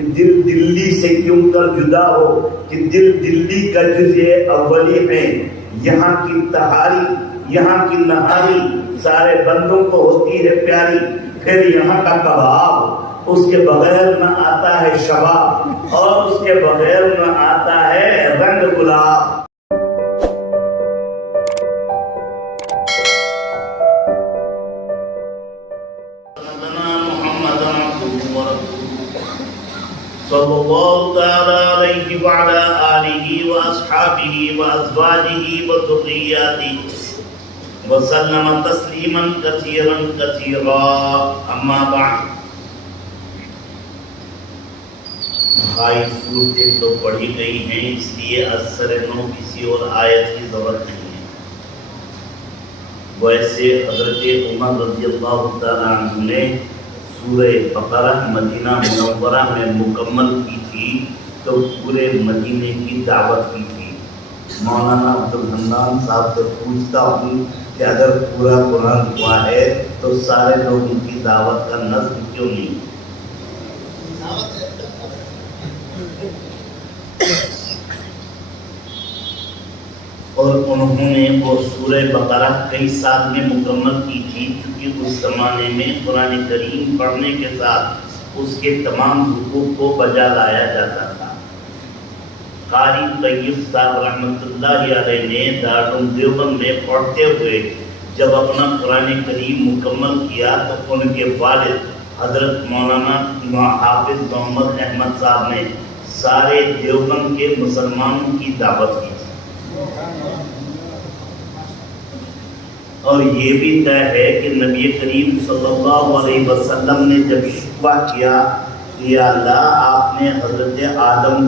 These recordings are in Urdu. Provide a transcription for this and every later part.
کہ دل دلی سے کیوں کر جدا ہو، کہ دل دلی کا جزء اولی ہے. یہاں کی تہاری، یہاں کی نہاری سارے بندوں کو ہوتی ہے پیاری. پھر یہاں کا کباب، اس کے بغیر نہ آتا ہے شباب، اور اس کے بغیر نہ آتا ہے رنگ گلاب. صلی اللہ تعالی علیہ وعلی آلہ واصحابہ وازواجہ وذریاتہ وسلم تسلیما کثیرا کثیرا. اما بعد، بھائی صورتیں تو پڑھی گئی ہیں، اس لیے اثر نو کسی اور آیت کی ضرورت نہیں ہے. ویسے حضرت عمر رضی اللہ تعالی عنہ نے سورہ بقرہ مدینہ منورہ میں مکمل کی تھی تو پورے مدینے کی دعوت کی تھی. مولانا عبدالحنان صاحب سے پوچھتا ہوں کہ اگر پورا قرآن ہوا ہے تو سارے لوگوں کی دعوت کا نظم کیوں نہیں؟ اور انہوں نے وہ سورہ بقرہ کئی سال میں مکمل کی تھی، کیونکہ اس زمانے میں قرآن کریم پڑھنے کے ساتھ اس کے تمام حقوق کو بجا لایا جاتا تھا. قاری طیب صاحب رحمۃ اللہ علیہ نے دارالعلوم دیوبند میں پڑھتے ہوئے جب اپنا قرآن کریم مکمل کیا تو ان کے والد حضرت مولانا حافظ محمد احمد صاحب نے سارے دیوبند کے مسلمانوں کی دعوت کی تھی. اور یہ بھی طے ہے کہ نبی کریم صلی اللہ علیہ وسلم نے جب شکوہ کیا کہ یا اللہ آپ نے حضرت آدم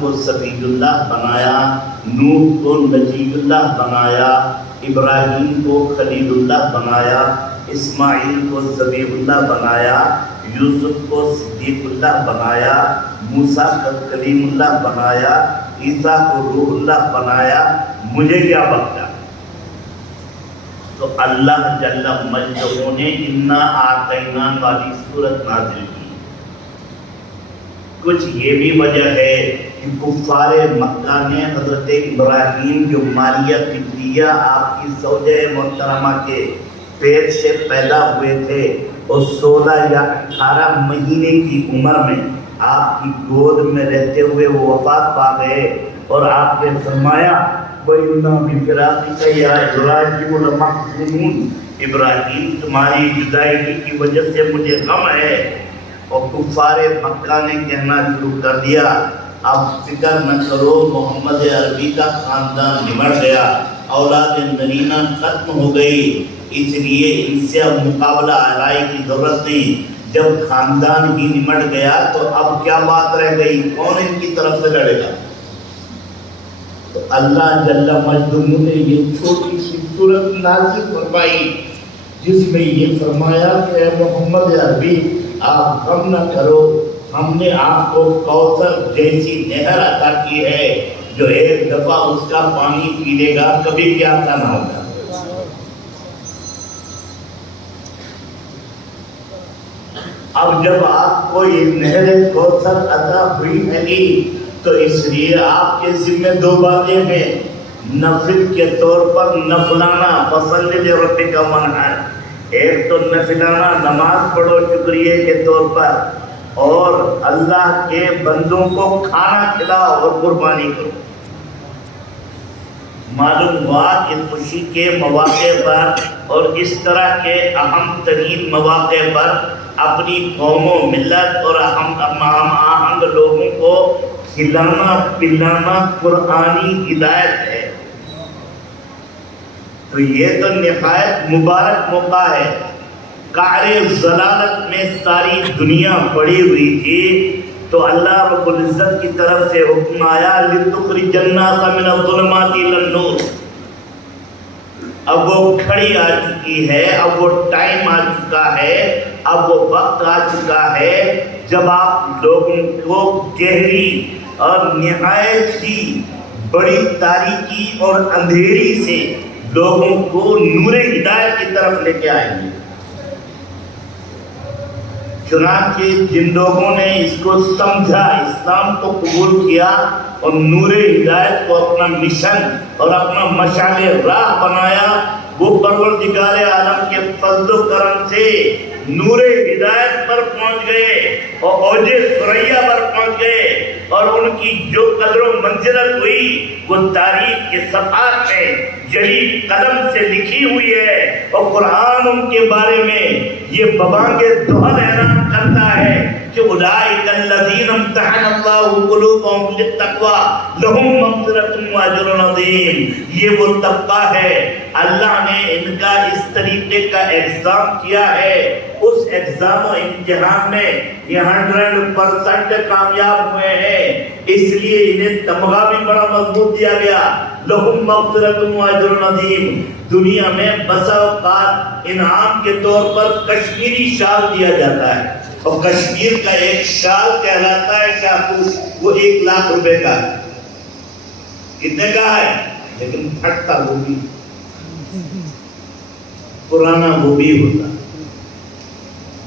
کو صفی اللہ بنایا، نوح کو نجی اللہ بنایا، ابراہیم کو خلیل اللہ بنایا، اسماعیل کو ذبیح اللہ بنایا، یوسف کو صدیق اللہ بنایا، موسیٰ کو کلیم اللہ بنایا، عیسیٰ کو روح اللہ بنایا، مجھے کیا بخشا؟ تو اللہ جل مجدہ نے انا آتینا والی سورت نازل کی. کچھ یہ بھی وجہ ہے کہ کفار مکہ نے حضرت ابراہیم جو ماریہ قبطیہ آپ کی زوجہ محترمہ کے پیٹ سے پیدا ہوئے تھے، اور 16 یا 18 مہینے کی عمر میں آپ کی گود میں رہتے ہوئے وہ وفات پا گئے، اور آپ نے فرمایا وَإِنَّا بِفِرَاقِكَ يَا إِبْرَاهِيمُ لَمَحْزُونُ، ابراہیم تمہاری جدائی کی وجہ سے مجھے غم ہے. اور کفار مکہ نے کہنا شروع کر دیا اب فکر نہ کرو، محمد عربی کا خاندان نمٹ گیا، اولاد نرینہ ختم ہو گئی، اس لیے ان سے اب مقابلہ آرائی کی ضرورت نہیں. جب خاندان ہی نمٹ گیا تو اب کیا بات رہ گئی، کون ان کی طرف سے لڑے گا؟ تو اللہ جل مجدہ نے یہ چھوٹی سی سورت نازل فرمائی جس میں یہ فرمایا کہ اے محمد عربی آپ غم نہ کرو، ہم نے آپ کو کوثر جیسی نہر عطا کی ہے جو ایک دفعہ اس کا پانی پی لے گا کبھی پیاسا نہ ہوگا. اب جب آپ کو یہ نہر کوثر عطا ہوئی ہے تو اس لیے آپ کے ذمہ دو باتیں ہیں، نفل کے طور پر نفلانہ فصل لربک وانحر، ایک تو نفلانہ نماز پڑھو شکریہ کے طور پر، اور اللہ کے بندوں کو کھانا کھلاؤ اور قربانی کرو. معلوم ہوا کہ خوشی کے مواقع پر اور اس طرح کے اہم ترین مواقع پر اپنی قوم و ملت اور ہم آہنگ لوگوں کو کھلانا پلانا قرآنی ہدایت ہے. تو یہ تو نہایت مبارک موقع ہے. قعر ضلالت میں ساری دنیا پڑی ہوئی تھی تو اللہ رب العزت کی طرف سے حکم آیا لِتُخْرِجَ النَّاسَ مِنَ الظُّلُمَاتِ إِلَى النُّورِ. اب وہ گھڑی آ چکی ہے، اب وہ ٹائم آ چکا ہے، اب وہ وقت آ چکا ہے جب آپ لوگوں کو گہری اور نہایت ہی بڑی تاریکی اور اندھیری سے لوگوں کو نور ہدایت کی طرف لے کے آئیں گے. چنانچہ جن لوگوں نے اس کو سمجھا، اسلام کو قبول کیا اور نور ہدایت کو اپنا مشن اور اپنا مشعل راہ بنایا، وہ پروردگار عالم کے فضل و کرم سے نور ہدایت پر پہنچ گئے اور اوج ثریا پر پہنچ گئے، اور ان کی جو قدر و منزلت ہوئی وہ تاریخ کے صفحات میں جلی قلم سے لکھی ہوئی ہے، اور قرآن ان کے بارے میں یہ ببانگ دہل اعلان کرتا ہے کہ اولئک الذین امتحن اللہ قلوبهم للتقوی لہم مغفرۃ واجر عظیم۔ یہ وہ طبقہ ہے، اللہ نے ان کا اس طریقے کا ایگزام کیا ہے، اس ایگزام و امتحان میں یہ 100% کامیاب ہوئے ہیں، اس لیے انہیں تمغہ بھی بڑا مضبوط دیا گیا، لہم مغفرۃ واجر عظیم۔ دنیا میں بسا اوقات انعام کے طور پر کشمیری شال دیا جاتا ہے، اور کشمیر کا ایک شال کہلاتا ہے شاہپور، وہ 1 لاکھ روپے کا ہے، کتنے کا ہے؟ لیکن پھٹتا وہ بھی پرانا وہ بھی ہوتا۔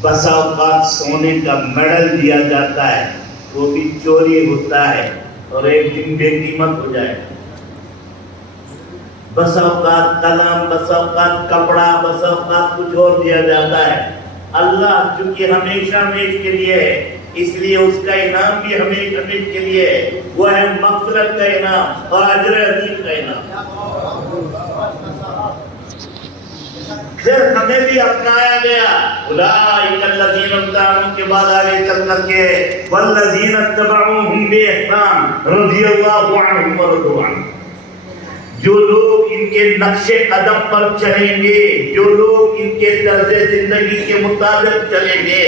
بسا اوقات سونے کا میڈل دیا جاتا ہے، وہ بھی چوری ہوتا ہے اور ایک دن بے قیمت ہو جائے گا۔ بسا اوقات قلم، بسا اوقات کپڑا، بسا اوقات کچھ اور دیا جاتا ہے۔ اللہ چونکہ ہمیشہ ہمیش کے لیے ہے، اس لیے اس کا انعام بھی ہمیش ہمیش کے لیے ہے، وہ ہے مغفرت کا انعام اور اجر عظیم کا انعام۔ پھر ہمیں بھی اپنایا گیا، اولئک الذین امتحنوا کے بعد آگے چل کر کے والذین اتبعوہم بإحسان رضی اللہ عنہم ورضوا عنہ۔ جو لوگ ان کے نقش قدم پر چلیں گے، جو لوگ ان کے طرز زندگی کے مطابق چلیں گے،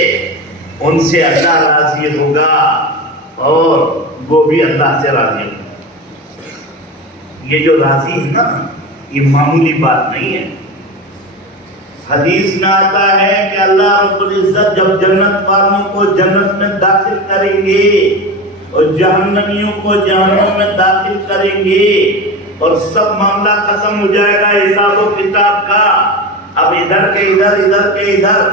ان سے اللہ راضی ہوگا اور وہ بھی اللہ سے راضی ہوگا۔ یہ جو راضی ہے نا، یہ معمولی بات نہیں ہے۔ حدیث میں آتا ہے کہ اللہ رب العزت جب جنت والوں کو جنت میں داخل کریں گے اور جہنمیوں کو جہنم میں داخل کریں گے، اور سب معاملہ ختم ہو جائے گا حساب و کتاب کا، اب ادھر کے ادھر، ادھر کے ادھر،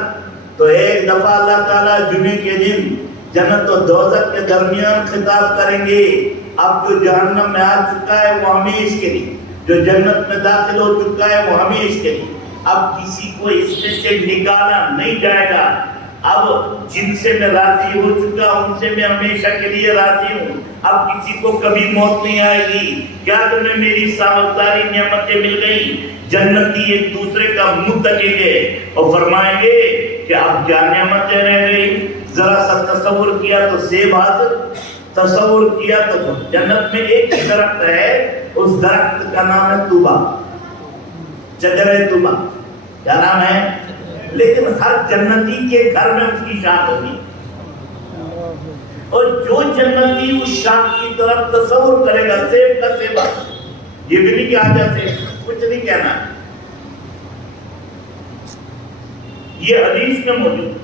تو ایک دفعہ اللہ تعالیٰ جمعے کے دن جنت و دوزخ کے درمیان خطاب کریں گے، اب جو جہنم میں آ چکا ہے وہ ہمیش کے لیے، جو جنت میں داخل ہو چکا ہے وہ ہمیش کے لیے، اب کسی کو اس میں سے نکالا نہیں جائے گا۔ اب جن سے میں راضی ہو چکا ان سے میں ہمیشہ کے لیے راضی ہوں، اب کسی کو کبھی موت نہیں آئے گی۔ کیا تمہیں میری ساری نعمتیں مل گئی؟ جنتی ایک دوسرے کا منہ تکیں گے اور فرمائیں گے کہ اب کیا نعمتیں رہ گئی؟ ذرا سا تصور کیا تو سیب حاصل، تصور کیا تو جنت میں ایک ہی درخت ہے، اس درخت کا نام ہے طوبہ، شجرہ طوبہ، کیا نام ہے؟ لیکن ہر جنتی کے گھر میں اس کی شاخ ہوگی، اور جو جنتی اس شاخ کی طرف تصور کرے گا سیب کا سیبا، یہ بھی نہیں کہ آجا سیب، کچھ نہیں کہنا، یہ حدیث میں موجود ہے۔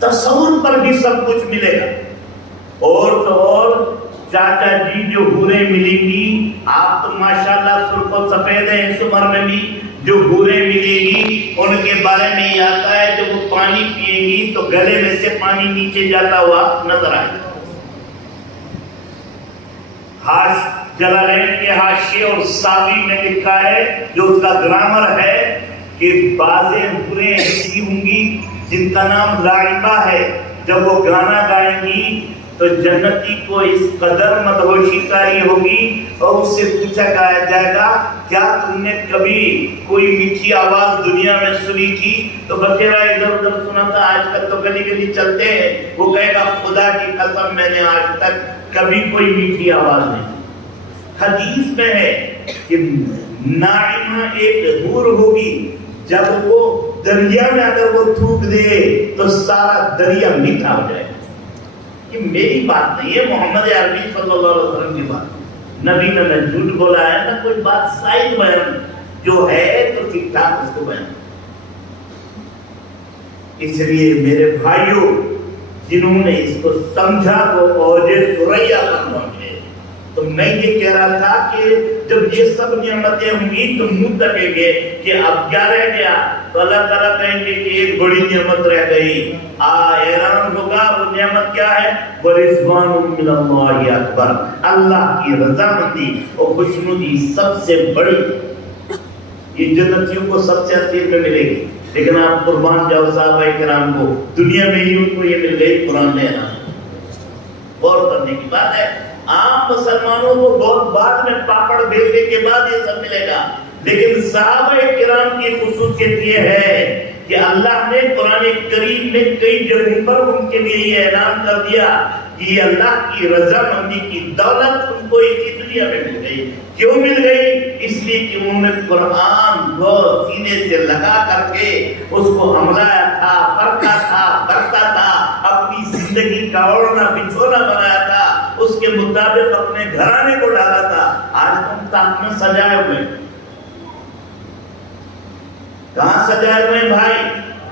تصور پر بھی سب کچھ ملے گا، اور تو اور چاچا جی جو حوریں ملیں گی، آپ تو ماشاءاللہ سرخ و سفید ہیں اس عمر میں بھی، جو حوریں ملیں گی ان کے بارے میں یہ آتا ہے جب وہ پانی پیئیں گی تو گلے میں سے پانی نیچے جاتا ہوا نظر آئے گا۔ جلالین کے حاشیے اور ساوی میں لکھا ہے، جو اس کا گرامر ہے، کہ بعض حوریں ایسی ہوں گی جن کا نام لاعبہ ہے، جب وہ گانا گائیں گی تو جنتی کو اس قدر مدہوشی کاری ہوگی اور اس سے پوچھا جائے گا کیا تم نے کبھی کوئی میٹھی آواز دنیا میں سنی تھی؟ تو بتیرا ادھر ادھر سنا تھا، آج تک تو گلی گلی چلتے ہیں، وہ کہے گا خدا کی قسم میں نے آج تک کبھی کوئی میٹھی آواز نہیں۔ حدیث میں ہے کہ نائمہ ایک حور ہوگی، جب وہ دریا میں اگر وہ تھوک دے تو سارا دریا میٹھا ہو جائے گا۔ یہ میری بات نہیں ہے، محمد عربی صلی اللہ علیہ وسلم کی بات، نبی نے نہ جھوٹ بولا ہے نہ کوئی بات سائد بیان، جو ہے تو ٹھیک ٹھاک اس کو بیان۔ اس لیے میرے بھائیوں، جنہوں نے اس کو سمجھا وہ اوج ثریا پر پہنچے۔ تو میں یہ کہہ رہا تھا کہ جب یہ سب نعمتیں ہوں گی تو منہ تکیں گے کہ اب کیا رہ گیا، تو اللہ تعالیٰ کہیں گے کہ ایک بڑی نعمت رہ گئی، اعلان ہوگا، وہ نعمت کیا ہے؟ وَرِضْوَانٌ مِّنَ اللَّهِ أَكْبَرُ، اللہ کی رضامندی اور خوشنودی سب سے بڑی۔ یہ جنتیوں کو سب سے اخیر میں ملے گی، لیکن آپ قربان جاؤ صحابہ کرام کو، دنیا میں ہی ان کو یہ مل گئی قرآن نے نا۔ غور کرنے کی بات ہے، عام مسلمانوں کو بہت بعد میں پاپڑ بھیجنے کے بعد یہ سب ملے گا، لیکن صحابہ کرام کی خصوصیت یہ ہے کہ اللہ نے قرآن کریم میں کئی جگہوں پر ان کے لیے یہ اعلان کر دیا کہ یہ اللہ کی رضامندی کی دولت ان کو اسی دنیا میں مل گئی۔ کیوں مل گئی؟ اس لیے کہ انہوں نے قرآن کو سینے سے لگا کر کے اس کو عملایا تھا، پڑھتا تھا، کرتا تھا، اپنی زندگی کا اوڑھنا بچھونا بنایا تھا، اس کے مطابق اپنے گھرانے کو ڈالا تھا۔ آج ہم تاک میں سجائے ہوئے، کہاں سجائے ہوئے بھائی؟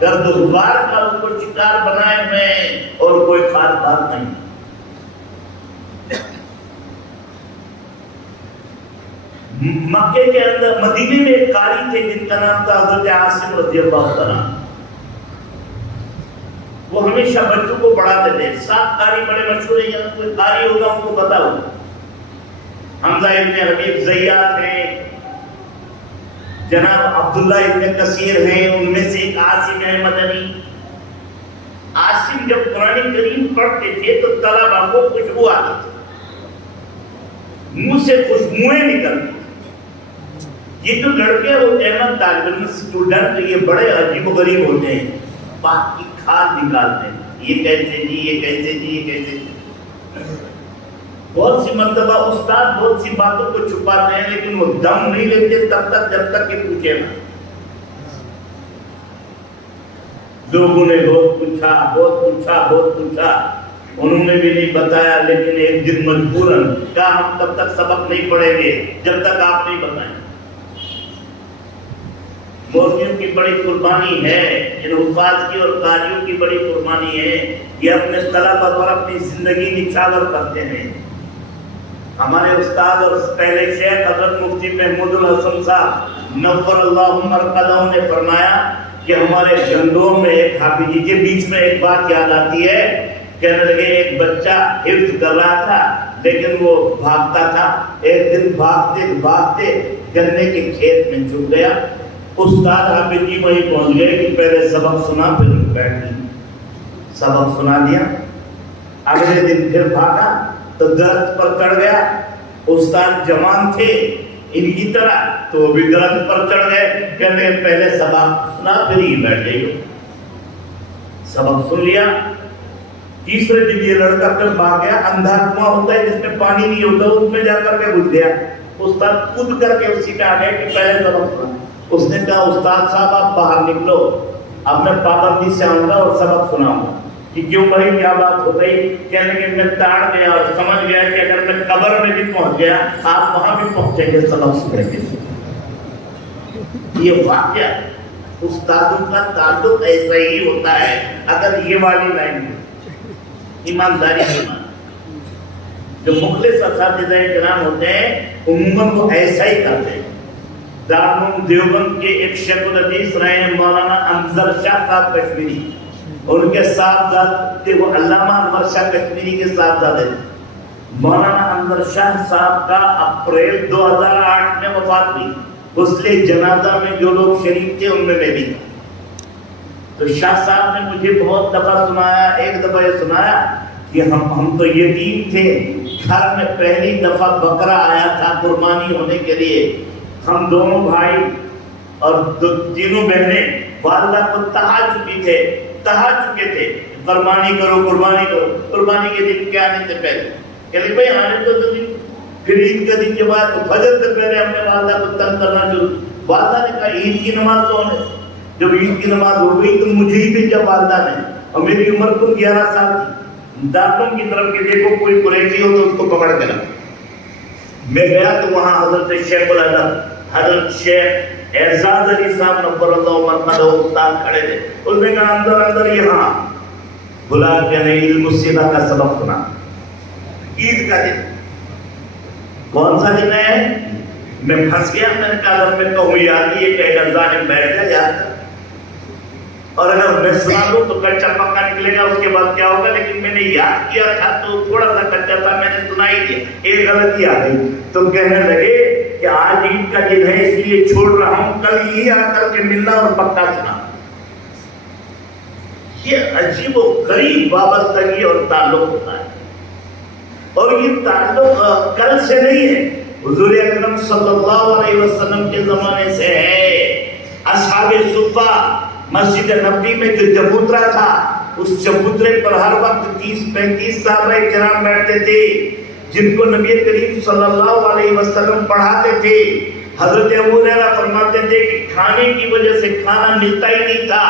گرد و غبار کا اس کو شکار بنائے ہوئے اور کوئی خاص بات نہیں۔ مکے کے اندر مدینے میں ایک قاری تھے جن کا نام تھا حضرت عاصم رضی اللہ عنہ۔ وہ ہمیشہ بچوں کو پڑھاتے تھے۔ 7 قاری بڑے مشہور ہیں، کوئی قاری ہوگا ان کو پتا ہوگا۔ حمزہ ابن حبیب زیات ہیں، جناب عبداللہ ابن کثیر ہیں، ان میں سے ایک عاصم ہے مدنی۔ عاصم جب قرآن کریم پڑھتے تھے تو طلبہ کو خوشبو آتی تھی، منہ سے خوشبوئیں نکلتی۔ یہ جو لڑکے ہوتے ہیں نا طالب علم اسٹوڈنٹ، یہ بڑے عجیب و غریب ہوتے ہیں، بات کی کھاد نکالتے ہیں، یہ کیسے جی، یہ کیسے جی، یہ کیسے جی۔ بہت سی مرتبہ استاد بہت سی باتوں کو چھپاتے ہیں، لیکن وہ دم نہیں لیتے تب تک جب تک کہ پوچھے نا۔ لوگوں نے بہت پوچھا، بہت پوچھا، بہت پوچھا، انہوں نے بھی نہیں بتایا، لیکن ایک دن مجبوراً کہا ہم تب تک سبق نہیں پڑھیں گے جب تک آپ نہیں بتائیں۔ مولویوں کی بڑی قربانی ہے، ان حفاظ کی اور قاریوں کی بڑی قربانی ہے، یہ اپنے طلبہ پر اپنی زندگی نچھاور کرتے ہیں۔ ہمارے استاد اور پہلے شیخ حضرت مفتی محمود الحسن صاحب نور اللہ مرقدہ نے فرمایا کہ ہمارے گندوں میں ایک حافظی کے بیچ میں ایک بات یاد آتی ہے، کہنے لگے ایک بچہ حفظ کر رہا تھا لیکن وہ بھاگتا تھا، ایک دن بھاگتے بھاگتے گنے کے کھیت میں چھپ گیا۔ استاد حافظ جی وہیں پہنچ گئے کہ پہلے سبق سنا پھر بیٹھ گئی، سبق سنا دیا۔ اگلے دن پھر بھاگا تو درخت پر چڑھ گیا، استاد جوان تھے ان کی طرح تو وہ بھی درخت پر چڑھ گئے، کہنے لگے پہلے سبق سنا پھر ہی بیٹھ گئی۔ سبق سن لیا، تیسرے دن یہ لڑکا پھر بھاگ گیا، اندھا کنواں ہوتا ہے جس میں پانی نہیں ہوتا، اس میں جا کر کے گھس گیا۔ استاد کود کر کے اسی میں آ گئے کہ پہلے سبق سنا۔ اس نے کہا استاد صاحب آپ باہر نکلو، اب میں پابندی سے آؤں گا اور سبق سناؤں گا۔ کہ کیوں بھائی کیا بات ہو گئی؟ کہنے کہ میں تاڑ گیا اور سمجھ گیا کہ اگر میں قبر میں بھی پہنچ گیا آپ وہاں بھی پہنچیں گے، سبق سنیں گے۔ یہ واقعہ استادوں کا تعلق ایسا ہی ہوتا ہے۔ اگر یہ والی لائن ایمانداری کی بات، جو مخلص اساتذہ کرام ہوتے ہیں عموماً وہ ایسا ہی کرتے ہیں۔ دارالعلوم دیوبند کے ایک شیخ الحدیث رہے ہیں مولانا انور شاہ صاحب کشمیری، ان کے صاحبزاد تھے وہ علامہ انور شاہ کشمیری کے صاحبزادے تھے۔ مولانا انور شاہ صاحب کا اپریل 2008 میں وفات ہوئی، غسل جنازہ میں جو لوگ شریک تھے ان میں بھی تھا۔ تو شاہ صاحب نے مجھے بہت دفعہ سنایا، ایک دفعہ یہ سنایا کہ ہم تو یتیم تھے، گھر میں پہلی دفعہ بکرا آیا تھا قربانی ہونے کے لیے، ہم دونوں بھائی اور تینوں بہنیں والدہ کو تہا چکے تھے، قربانی کرو قربانی کرو۔ قربانی کے دن کے آنے سے پہلے کہ بھائی آنے تو دن، پھر عید کا دن کے بعد تو فجر سے پہلے ہم نے والدہ کو تنگ کرنا شروع۔ والدہ نے کہا عید کی نماز تو ہے، جب عید کی نماز ہو گئی تو مجھے ہی بھیجا والدہ نے، اور میری عمر کل 11 سال تھی۔ دانتوں کی طرف کہ دیکھو کوئی قریشی ہو تو اس کو پکڑ کے رکھ۔ میں گیا تو وہاں حضرت شیخ الادب حضرت شیخ اعزاز علی صاحب نور اللہ مرقدہ استاد کھڑے تھے۔ اس نے کہا اندر یہاں بلا کے نے عید مصیبہ کا سبق سنا۔ عید کا دن کون سا دن ہے؟ میں پھنس گیا، میں نے کہا اگر میں کہوں یاد یہ کہے گا ظالم بیٹھ جا یاد، اور اگر میں سنا دوں تو کچا پکا نکلے گا، اس کے بعد کیا ہوگا، لیکن میں نے یاد کیا تھا تو تھوڑا سا کچا تھا، میں نے سنا ہی دیا، ایک غلطی آ گئی، تو کہنے لگے کہ آج عید کا دن ہے اس لیے چھوڑ رہا ہوں، کل ہی آ کر کے ملنا اور پکا سنا۔ یہ عجیب و غریب وابستگی اور تعلق ہوتا ہے، اور یہ تعلق کل سے نہیں ہے، حضور اکرم صلی اللہ علیہ وسلم کے زمانے سے ہے۔ اصحاب صفہ مسجد نبوی میں جو چبوترا تھا، اس چبوترے پر ہر وقت 30-35 صحابہ کرام بیٹھتے تھے، جن کو نبی کریم صلی اللہ علیہ وسلم پڑھاتے تھے۔ حضرت ابو ہریرہ فرماتے تھے کہ کھانے کی وجہ سے کھانا ملتا ہی نہیں تھا،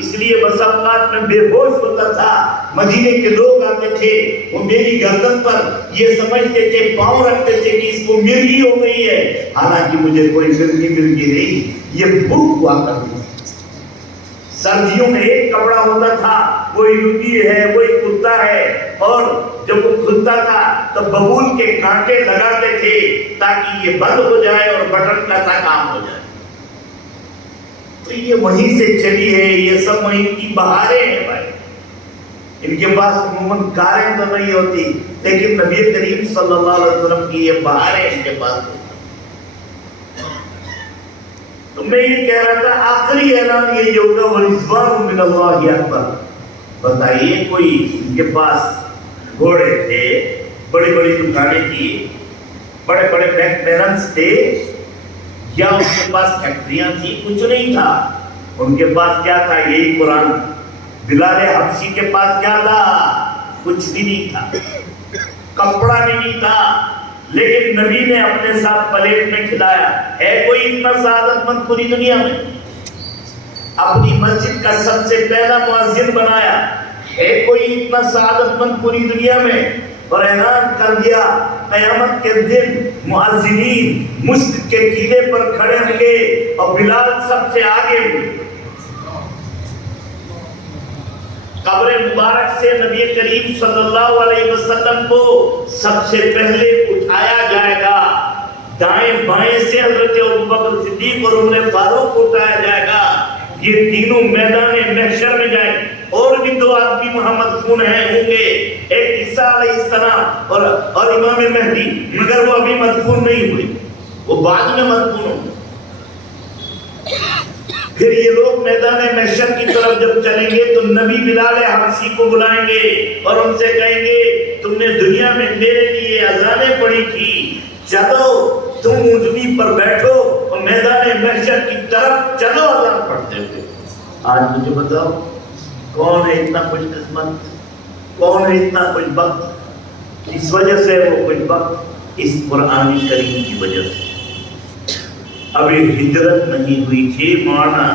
اس لیے بس اوقات میں بے ہوش ہوتا تھا۔ مدینے کے لوگ آتے تھے، وہ میری گردن پر یہ سمجھتے تھے، پاؤں رکھتے تھے کہ اس کو مرگی ہو گئی ہے، حالانکہ مجھے کوئی مرگی نہیں، یہ بھوک ہوا کرتی تھی۔ سردیوں میں ایک کپڑا ہوتا تھا، وہی لنگی ہے، وہی کرتا ہے، اور جب وہ کھلتا تھا تو ببول کے کانٹے لگاتے تھے تاکہ یہ بند ہو جائے اور بٹن کا سا کام ہو جائے۔ تو یہ وہیں سے چلی ہے، یہ سب وہیں کی بہاریں ہیں بھائی۔ ان کے پاس عموماً کاریں تو نہیں ہوتی، لیکن نبی کریم صلی اللہ علیہ وسلم کی یہ بہاریں ان کے پاس ہوتی۔ تو میں یہ کہہ رہا تھا، آخری اعلان یہ ہوگا وَرِضْوَانٌ مِّنَ اللَّهِ أَكْبَرُ۔ بتائیے کوئی ان کے پاس گھوڑے تھے، بڑی بڑی دکانیں تھی، بڑے بڑے بینک بیلنس تھے، یا ان کے پاس فیکٹریاں تھی؟ کچھ نہیں تھا۔ ان کے پاس کیا تھا؟ یہی قرآن۔ بلال حبشی کے پاس کیا تھا؟ کچھ بھی نہیں تھا، کپڑا بھی نہیں تھا، لیکن نبی نے اپنے ساتھ پلیٹ میں کھلایا۔ ہے کوئی اتنا سعادت مند پوری دنیا میں؟ اپنی مسجد کا سب سے پہلا مؤذن بنایا۔ ہے کوئی اتنا سعادت مند پوری دنیا میں؟ اور اعلان کر دیا قیامت کے دن مؤذنین مشک کے ٹیلے پر کھڑے ہوں گے اور بلال سب سے آگے ہوئے۔ قبر مبارک سے نبی کریم صلی اللہ علیہ وسلم کو سب سے پہلے اٹھایا جائے گا، دائیں بائیں سے حضرت ابوبکر صدیق اور عمر فاروق کو اٹھایا جائے گا۔ یہ تینوں میدان محشر میں جائیں۔ اور بھی دو آدمی محمد خون ہوں گے، ایک عیسیٰ علیہ السلام اور امام مہدی، مگر وہ ابھی مدفون نہیں ہوئے، وہ بعد میں مدفون ہوں گے۔ پھر یہ لوگ میدان محشر کی طرف جب چلیں گے تو نبی بلال حبشی کو بلائیں گے اور ان سے کہیں گے تم نے دنیا میں میرے لیے اذانیں پڑھی تھی، چلو تم اونٹنی پر بیٹھو اور میدان محشر کی طرف چلو اذان پڑھتے ہوئے۔ آج مجھے بتاؤ کون ہے اتنا خوش قسمت، کون ہے اتنا خوش بخت؟ اس وجہ سے وہ خوش بخت اس قرآن کریم کی وجہ سے۔ ابھی ہجرت نہیں ہوئی تھی، مولانا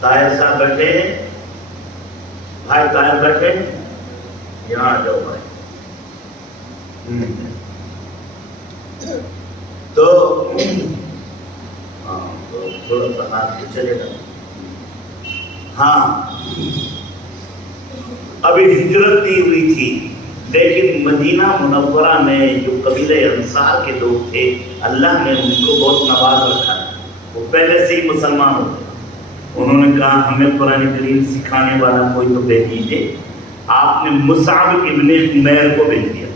طاہر صاحب بیٹھے ہیں، بھائی طاہر بیٹھے ہیں، یہاں آ جاؤ بھائی۔ تو تھوڑا سا ہاتھ سے چلے گا۔ ہاں ابھی ہجرت نہیں ہوئی تھی، لیکن مدینہ منورہ میں جو قبیلہ انصار کے لوگ تھے، اللہ نے ان کو بہت نواز رکھا، وہ پہلے سے ہی مسلمان ہو گئے۔ انہوں نے کہا ہمیں قرآن کریم سکھانے والا کوئی تو بھیج دیجیے۔ آپ نے مصعب ابن عمیر کو بھیج دیا۔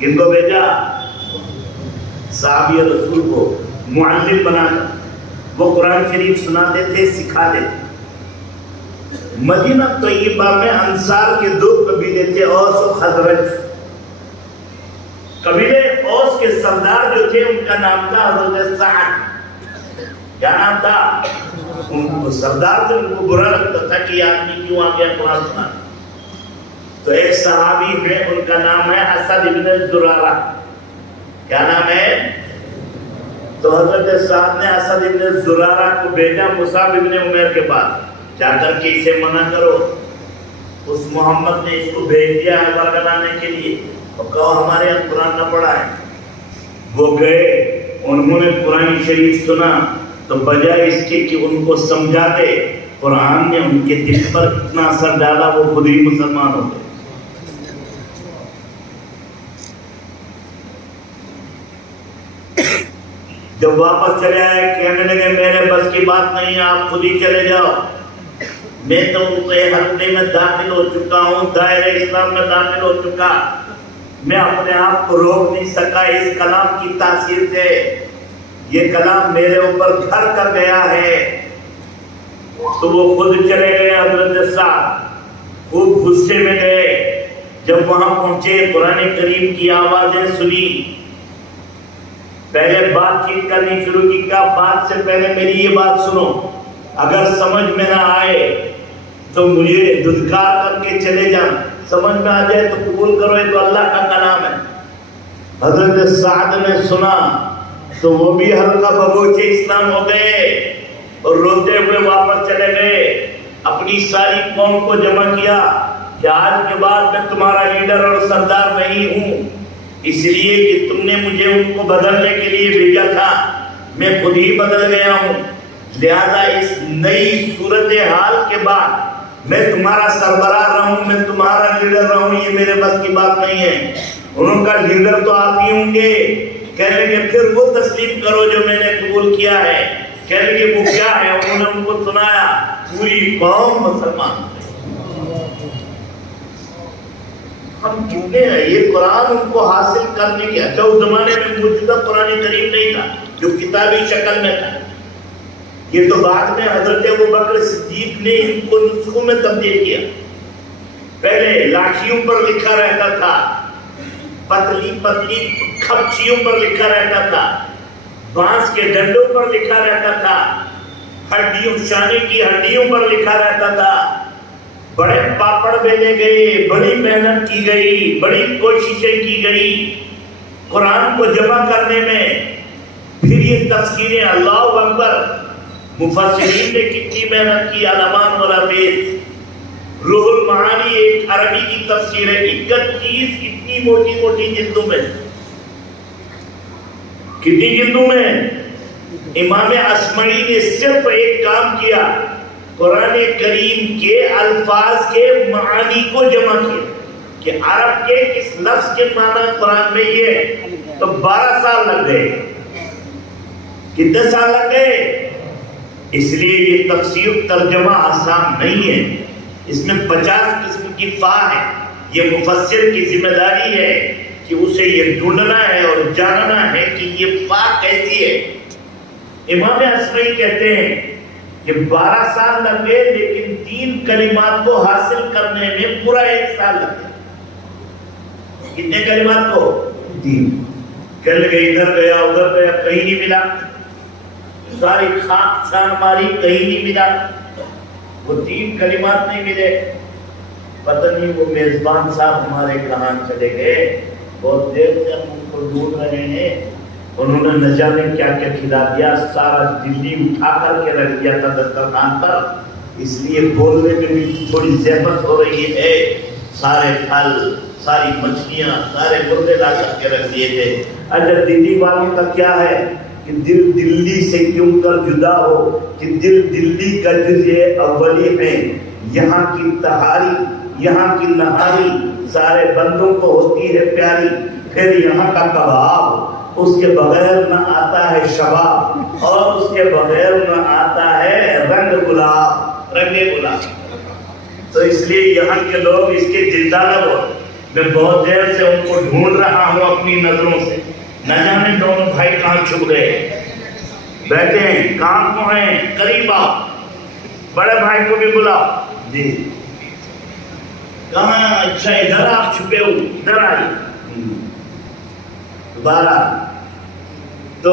کن کو بھیجا؟ صحابی رسول کو معلم بنا کر وہ قرآن شریف سناتے تھے، سکھاتے تھے۔ مدینہ طیبہ میں انصار کے دو قبیلے تھے، اوس و خزرج۔ قبیلے اوس کے سردار جو تھے ان کا نام تھا حضرت سعد۔ کیا نام تھا؟ ان کو سردار سے ان کو برا لگتا تھا کہ یہ آدمی کیوں آ گیا قرآن سنا۔ تو ایک صحابی ہے، ان کا نام ہے اسد ابن زرارہ۔ کیا نام ہے؟ تو حضرت سعد نے اسد ابن زرارہ کو بھیجا مصعب ابن عمیر کے پاس، جا کر کے اسے منع کرو۔ اس محمد نے اس کو بھیج دیا ہے برگلانے کے لیے، اور کہو ہمارے یہاں قرآن نہ پڑھا ہے۔ وہ گئے، انہوں نے قرآن شریف سنا، تو بجائے اس کے کہ ان کو سمجھاتے، قرآن نے ان کے دل پر اتنا اثر ڈالا وہ خود ہی مسلمان ہو گئے۔ جب واپس چلے آئے، کہنے لگے میرے بس کی بات نہیں، آپ خود ہی چلے جاؤ۔ میں تو ان کے حلقے میں داخل ہو چکا ہوں، دائرہ اسلام میں داخل ہو چکا، میں اپنے آپ کو روک نہیں سکا اس کلام کی تاثیر سے۔ یہ کلام میرے اوپر گھر کر گیا ہے۔ تو وہ خود چلے گئے حضرت سعد، خوب غصے میں گئے۔ جب وہاں پہنچے قرآن کریم کی آوازیں سنی، پہلے بات چیت کرنی شروع کی، کہا بات سے پہلے میری یہ بات سنو، اگر سمجھ میں نہ آئے تو مجھے دھتکار کر کے چلے جانا، سمجھ میں آ جائے تو قبول کرو، یہ تو اللہ کا کلام ہے۔ حضرت سعد نے سنا تو وہ بھی ہلکا بگوچے اسلام ہو گئے اور روتے ہوئے واپس چلے گئے۔ اپنی ساری قوم کو جمع کیا کہ آج کے بعد میں تمہارا لیڈر اور سردار نہیں ہوں، اس لیے کہ تم نے مجھے ان کو بدلنے کے لیے بھیجا تھا، میں خود ہی بدل گیا ہوں، لہذا اس نئی صورتحال کے بعد میں تمہارا سربراہ رہوں، میں تمہارا لیڈر رہوں، یہ میرے بس کی بات نہیں ہے۔ انہوں کا لیڈر تو آپ ہی ہوں گے، کہنے کہ پھر وہ تسلیم کرو جو میں نے قبول کیا ہے۔ کہنے کہ وہ کیا ہے؟ انہوں نے ان کو سنایا، پوری قوم مسلمان۔ ہم کتنے ہیں؟ یہ قرآن ان کو حاصل کرنے کے، اچھا اس زمانے میں موجودہ قرآن کریم نہیں تھا جو کتابی شکل میں تھا، یہ تو بعد میں حضرت ابوبکر صدیق نے ان کو نسخوں میں تبدیل کیا۔ پہلے لاٹھیوں پر لکھا رہتا تھا، پتلی پتلی کھپچیوں پر لکھا رہتا تھا، بانس کے ڈنڈوں پر لکھا رہتا تھا، ہڈیوں شانے کی ہڈیوں پر لکھا رہتا تھا۔ بڑے پاپڑ بیلے گئے، بڑی محنت کی گئی، بڑی کوششیں کی گئی قرآن کو جمع کرنے میں۔ پھر یہ تفسیریں، اللہ اکبر، مفسرین نے کتنی محنت کی، علمان اور حفیظ۔ روح المعانی ایک عربی کی تفسیر ہے، 31 اتنی موٹی موٹی جلدوں میں۔ کتنی جلدوں میں؟ امام اصمعی نے صرف ایک کام کیا، قرآن کریم کے الفاظ کے معانی کو جمع کیا کہ عرب کے کس لفظ کے معنی قرآن میں یہ ہے، تو 12 سال لگ گئے۔ کتنے سال لگ گئے؟ اس لیے یہ تفسیر ترجمہ آسان نہیں ہے، اس میں 50 قسم کی فا ہے۔ یہ مفسر کی ذمہ داری ہے کہ اسے یہ ڈھونڈنا ہے اور جاننا ہے کہ یہ فا کیسی ہے۔ امام اصمعی کہتے ہیں کہ 12 سال لگ گئے، لیکن 3 کلمات کو حاصل کرنے میں پورا 1 سال لگ گیا۔ کتنے کلمات کو؟ 3۔ کہنے لگے ادھر گیا ادھر گیا، کہیں نہیں ملا، ساری خاک چھان ماری، کہیں نہیں ملا، وہ 3 کلمات نہیں ملے۔ پتہ نہیں وہ میزبان صاحب ہمارے کہاں چلے گئے، بہت دیر سے ہم ان کو ڈھونڈ رہے ہیں، انہوں نے نہ جانے کیا کیا کھلا دیا، سارا دلی اٹھا کر کے رکھ دیا تھا دسترخوان پر، اس لیے بولنے میں بھی تھوڑی زحمت ہو رہی ہے۔ سارے پھل، ساری مچھلیاں، سارے مردے لا کر کے رکھ دیے تھے۔ اچھا دلی والوں کا کیا ہے کہ دل دلی سے کیوں کر جدا ہو، کہ دل دلی کا جزء اولی ہے، یہاں کی تہاری، یہاں کی نہاری سارے بندوں کو ہوتی ہے پیاری، پھر یہاں کا کباب، اس کے بغیر نہ آتا ہے شباب، اور اس کے بغیر نہ آتا ہے رنگ گلاب، رنگ گلاب۔ تو اس لیے یہاں کے لوگ اس کے دلدار ہو، میں بہت دیر سے ان کو ڈھونڈ رہا ہوں اپنی نظروں سے، نہ جانے دونوں بھائی کہاں چھپ گئے۔ بیٹھے ہیں، کام کو ہیں، قریب آؤ، بڑے بھائی کو بھی بلاؤ۔ جی کہاں؟ اچھا ادھر آپ چھپے ہو، ادھر آئیے۔ دوبارہ تو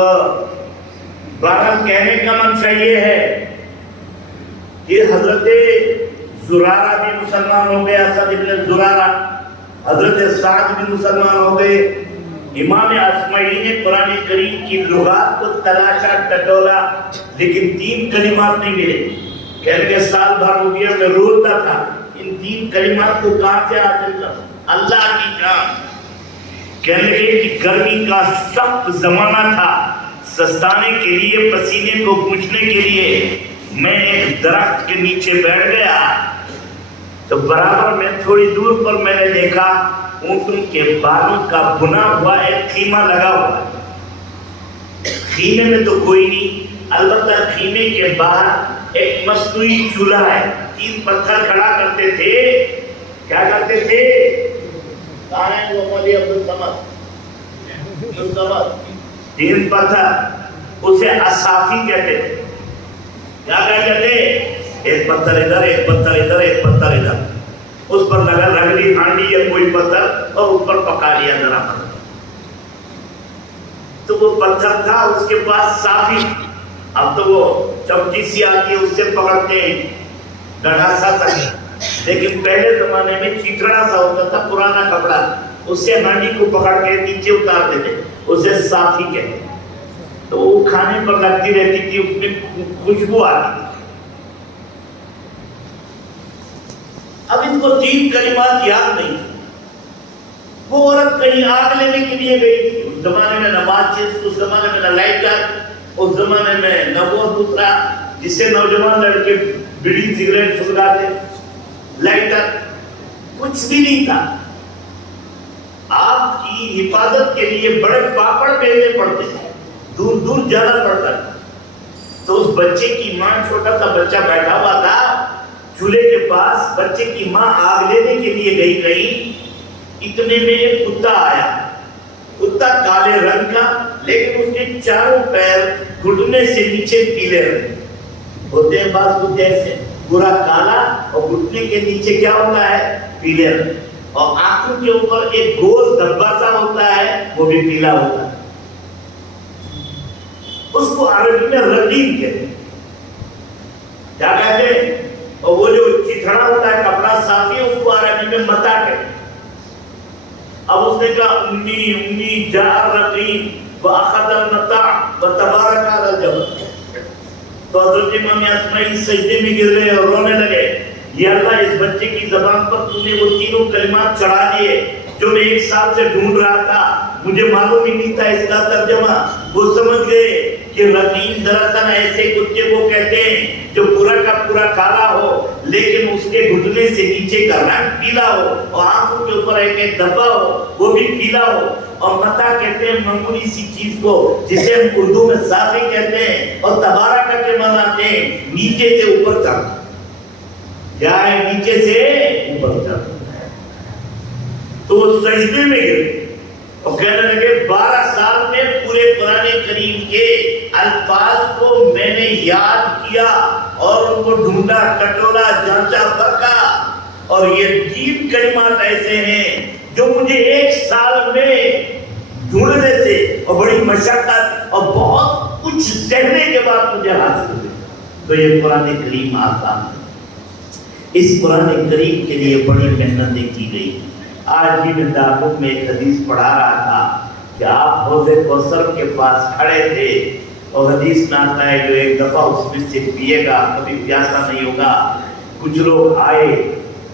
بہرحال کہنے کا منشا یہ ہے کہ حضرت زرارہ بھی مسلمان ہو گئے، اسد ابن زرارہ، حضرت سعد بھی مسلمان ہو گئے۔ امام اصمعی نے قرآن کریم کی لغات کو تلاشا ٹٹولا، لیکن 3 کلمات نہیں ملے۔ کہنے کے سال بھر ہو گیا میں روتا تھا، ان 3 کلمات کو کہاں سے حاصل کروں؟ اللہ کی کام۔ کہنے لگے کہ گرمی کا سخت زمانہ تھا، سستانے کے لیے، پسینے کو پوچھنے کے لیے میں ایک درخت کے نیچے بیٹھ گیا، تو برابر میں تھوڑی دور پر میں نے دیکھا اونٹوں کے بالوں کا بنا ہوا ایک خیمہ لگا ہوا۔ خیمے میں تو کوئی نہیں، البتہ خیمے کے باہر ایک مصنوعی چولہا ہے، 3 پتھر کھڑا کرتے تھے. کیا کرتے تھے؟ کہاں ہے وہ مولوی عبدالصمد؟ 3 پتھر، اسے اصافی کہتے تھے. کیا کہتے تھے؟ ایک پتھر ادھر، ایک پتھر ادھر، ایک پتھر ادھر. اس پر لگا رکھ لی ہانڈی یا کوئی پتھر اور اس پر پکا لیا ذرا پر. تو وہ پتھر تھا اس کے پاس صافی. اب تو وہ چمچی سی آتی ہے اس سے پکڑتے ہیں، ڈنڈا سا تھا. لیکن پہلے زمانے میں چیتڑا سا ہوتا تھا، پرانا کپڑا، اس سے ہانڈی کو پکڑ کے نیچے اتار دیتے، اسے صافی کہتے. تو وہ کھانے پر لگتی رہتی تھی، اس میں خوشبو آتی تھی. اب ان کو 3 کلمات یاد نہیں. وہ عورت کہیں آگ لینے کے لیے گئی تھی. اس زمانے میں نہ ماچس، اس زمانے میں نہ لائٹر، اس زمانے میں نہ وہ دوسرا جسے نوجوان لڑکے بیڑی سگریٹ سلگاتے، لائٹر، کچھ بھی نہیں تھا. آپ کی حفاظت کے لیے بڑے پاپڑ بیلنے پڑتے تھے، دور دور جانا پڑتا تھا. تو اس بچے کی ماں، چھوٹا سا بچہ بیٹھا ہوا تھا چولہے کے پاس، بچے کی ماں آگ لینے کے لیے گئی کہیں. اتنے میں ایک کتا آیا. کتا کالے رنگ کا، لیکن اس کے چاروں پیر گھٹنے سے نیچے پیلے رنگ ہوتے ہیں. بعض کتے ایسے پورا کالا اور گھٹنے کے نیچے کیا ہوتا ہے؟ پیلے رنگ. اور آنکھوں کے اوپر ایک گول دھبا سا ہوتا ہے، وہ بھی پیلا ہوتا ہے. اس کو عربی میں رقیم کہتے ہیں. کیا کہتے ہیں؟ اور وہ جو چتھڑا ہوتا ہے کپڑا صافی، اس کو عربی میں متا کہتے ہیں. اب اس نے کہا امی امی جا رقیم واخذ المتاع وتبارك على الجبل. تو حضرت امام اسماعیل سجدے میں گر گئے اور رونے لگے. یا اللہ، اس بچے کی زبان پر تو نے وہ 3 کلمات چڑھا دیے جو میں 1 سال سے ڈھونڈ رہا تھا، مجھے معلوم ہی نہیں تھا اس کا ترجمہ. وہ سمجھ گئے کہ رقیم دراصل ایسے کتے کو کہتے ہیں جو پورا کا پورا کالا ہو لیکن اس کے گھٹنے سے نیچے کا رنگ پیلا ہو اور آنکھوں کے اوپر ایک دھبا ہو، وہ بھی پیلا ہو. اور متا کہتے ہیں معمولی سی چیز کو جسے ہم اردو میں صافی کہتے ہیں. اور تبارک کے معنی آتے ہیں نیچے سے اوپر تک، یا نیچے سے اوپر تک. تو وہ سجدے میں گئے اور کہنے لگے 12 سال میں پورے قرآن کریم کے الفاظ کو میں نے یاد کیا اور ان کو ڈھونڈا، ٹٹولا، جانچا، پرکھا. اور یہ 3 کلمات ایسے ہیں جو مجھے 1 سال میں ڈھونڈنے سے اور بڑی مشقت اور بہت کچھ سہنے کے بعد مجھے حاصل ہوئے. تو یہ قرآن کریم آسان ہے. اس قرآن کریم کے لیے بڑی محنتیں کی گئی. آج ہی میں دارالعلوم میں ایک حدیث پڑھا رہا تھا کہ آپ حوض کوثر کے پاس کھڑے تھے اور حدیث میں آتا ہے جو ایک دفعہ اس میں سے پیے گا کبھی پیاسا نہیں ہوگا. کچھ لوگ آئے،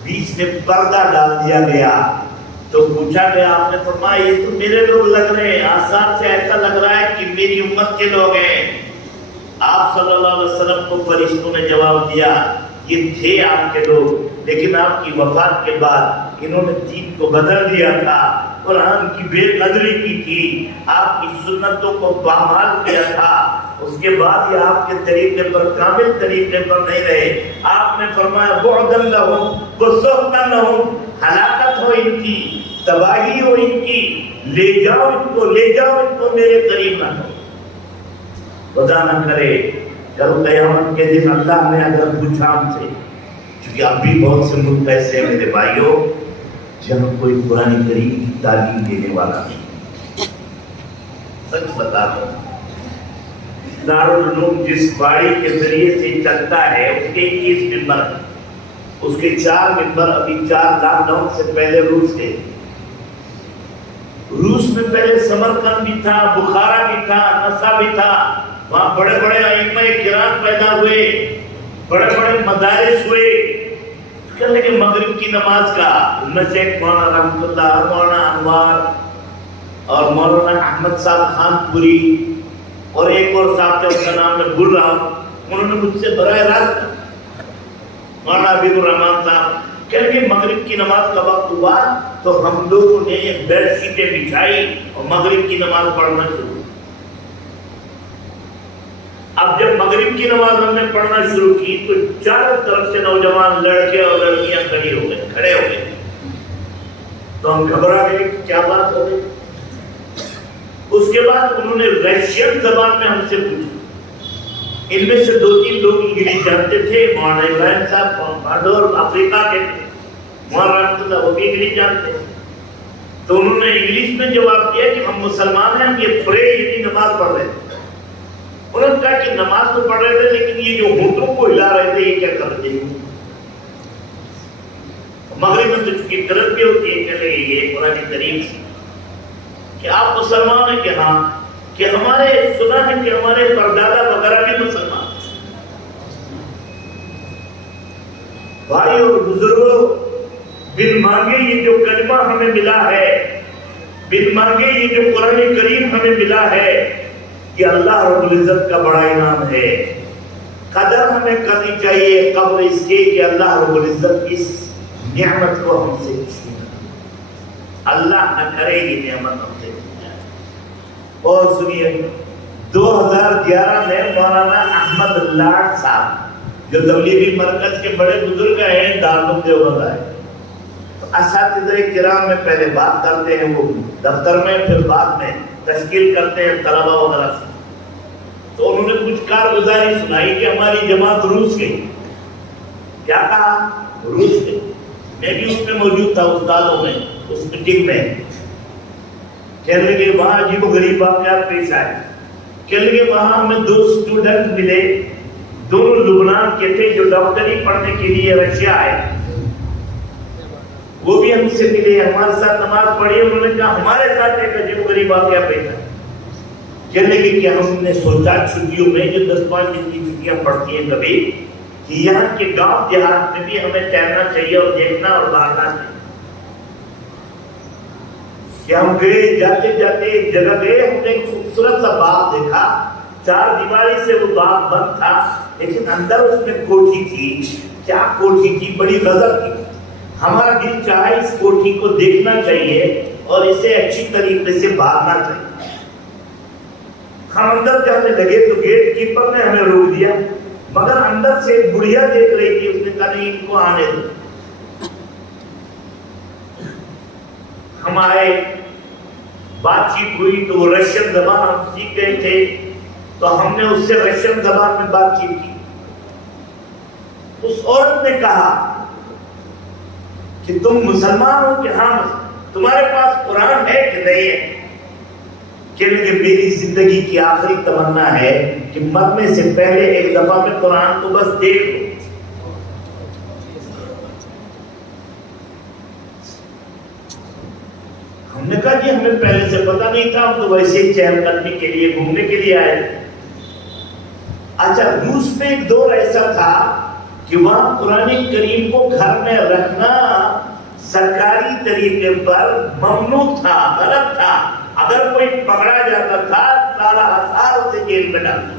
بیچ میں پردہ ڈال دیا گیا تو پوچھا گیا، آپ نے فرمایا یہ تو میرے لوگ لگ رہے ہیں، آثار سے ایسا لگ رہا ہے کہ میری امت کے لوگ ہیں. آپ صلی اللہ علیہ وسلم کو فرشتوں نے جواب دیا یہ تھے آپ کے لوگ، لیکن آپ کی وفات کے بعد انہوں نے دین کو بدل دیا تھا، قرآن کی بے قدری کی تھی، آپ کی سنتوں کو پامال کیا تھا. اس کے بعد یہ آپ کے طریقے پر، کامل طریقے پر نہیں رہے. آپ نے فرمایا بعدن لہم وسحقا لہم، ہلاکت ہو ان کی، تباہی ہو ان کی، لے جاؤ ان کو، لے جاؤ ان کو، میرے قریب نہ ہو. خدا نہ کرے کل قیامت کے دن اللہ نے اگر پوچھا ہم سے، کیونکہ اب بھی بہت سے ملک ایسے ہیں میرے بھائیوں جہاں کوئی قرآن کریم کی تعلیم دینے والا نہیں. سچ بتا رہا ہوں، دارالعلوم جس باڑی کے ذریعے سے چلتا ہے اس کے 21 ممبر، اس کے 4 ممبر ابھی 4 لاک ڈاؤن سے پہلے روس کے. روس میں پہلے سمرقند بھی تھا، بخارا بھی تھا، نسا بھی تھا. وہاں بڑے بڑے ائمہ کرام پیدا ہوئے، بڑے بڑے مدارس ہوئے. کہنے کہ مغرب کی نماز کا ان میں سے ایک مولانا رحمت اللہ، مولانا انوار اور مولانا احمد صاحب خان پوری اور ایک اور صاحب تھے ان کا نام میں بھول رہا ہوں، انہوں نے مجھ سے براہ راست مولانا حبیب الرحمان صاحب کہنے کہ مغرب کی نماز کا وقت ہوا تو ہم لوگوں نے بیڈ شیٹیں بچھائی اور مغرب کی نماز پڑھنا شروع. اب جب مغرب کی نماز ہم نے پڑھنا شروع کی تو چاروں طرف سے نوجوان لڑکے اور لڑکیاں کھڑے ہو گئے. تو ہم گھبرا گئے کیا بات ہو گئی. اس کے بعد انہوں نے رشین زبان میں ہم سے پوچھا. ان میں سے 2-3 لوگ انگلش جانتے تھے. مولانا ابراہیم صاحب بھانڈور افریقہ کے تھے, مولانا رحمۃ اللہ وہ بھی انگلش جانتے ہیں. تو انہوں نے انگلش میں جواب دیا کہ ہم مسلمان ہیں, ہم یہ پڑھے یہ نماز پڑھ رہے تھے. انہوں نے کہا کہ نماز تو پڑھ رہے تھے لیکن یہ جو ہونٹوں کو ہلا رہے تھے یہ کیا کر رہے تھے. مغرب میں تو چونکہ غلط بھی ہوتی ہے, کہنے لگے یہ قرآن کریم کہ آپ مسلمان ہیں کہ ہاں, کہ ہمارے سنا ہے کہ ہمارے پردادا وغیرہ بھی مسلمان. بھائی اور بزرگوں, بن مانگے یہ جو کلمہ ہمیں ملا ہے, بن مانگے یہ جو قرآن کریم ہمیں ملا ہے, یہ اللہ رب العزت کا بڑا انعام ہے. قدر ہمیں کرنی چاہیے قبل اس کے کہ اللہ رب العزت اس نعمت کو ہم سے چھین لے. اللہ نہ کرے یہ نعمت ہم سے چھین جائے. اور سنیے, 2011 میں مولانا احمد لاٹ صاحب جو تبلیغی مرکز کے بڑے بزرگ ہیں, دارالعلوم دیوبند آئے. تو اساتذہ کرام میں پہلے بات کرتے ہیں وہ دفتر میں, پھر بعد میں تشکیل کرتے ہیں طلبہ وغیرہ سے. تو انہوں نے کچھ کارگزاری سنائی کہ ہماری جماعت روس گئی. کیا کہا؟ روس گئی. میں بھی اس میں موجود تھا, استادوں میں اس میٹنگ میں. کہنے لگے وہاں عجیب و غریب واقعات پیش آئے. کہنے لگے وہاں ہمیں 2 اسٹوڈنٹ ملے, دونوں لبنان کے تھے جو ڈاکٹری پڑھنے کے لیے رشیا آئے. وہ بھی ہم سے ملے, ہمارے ساتھ نماز پڑھی. انہوں نے کہا ہمارے ساتھ ایک عجیب و غریب واقعہ پیش آیا. کہنے لگے کہ ہم نے سوچا چھٹیوں میں جو 10-5 دن کی چھٹیاں پڑتی ہیں کبھی, کہ یہاں کے گاؤں دیہات میں بھی ہمیں ٹہلنا چاہیے اور دیکھنا اور باہرنا چاہیے. کہ ہم گئے, جاتے جاتے ایک جگہ گئے, ہم نے ایک خوبصورت سا باغ دیکھا. 4 دیواری سے وہ باغ بند تھا, لیکن اندر اس میں کوٹھی تھی. کیا کوٹھی تھی, بڑی غضب کی. ہمارا دل چاہا اس کوٹھی کو دیکھنا چاہیے اور اسے اچھی طریقے سے باغنا چاہیے. ہم اندر جانے لگے تو گیٹ کیپر نے ہمیں روک دیا, مگر اندر سے ایک بڑھیا دیکھ رہی تھی. اس نے کہا نہیں ان کو آنے دو. ہم آئے, بات چیت ہوئی تو وہ رشین زبان ہم سیکھ گئے تھے, تو ہم نے اس سے رشین زبان میں بات چیت کی. اس عورت نے کہا کہ تم مسلمان ہو؟ کہ ہاں. تمہارے پاس قرآن ہے کہ نہیں ہے؟ کہ میری زندگی کی آخری تمنا ہے کہ مرنے سے پہلے ایک دفعہ میں قرآن کو بس دیکھ لوں. ہم نے کہا کہ ہمیں پہلے سے پتہ نہیں تھا, ہم تو ویسے ہی چہل قدمی کے لیے گھومنے کے لیے آئے. اچھا, روس میں ایک دور ایسا تھا کہ وہاں قرآن کریم کو گھر میں رکھنا سرکاری طریقے پر ممنوع تھا, غلط تھا. اگر کوئی پکڑا جاتا تھا سارا ہزار اسے جیل میں ڈالتا.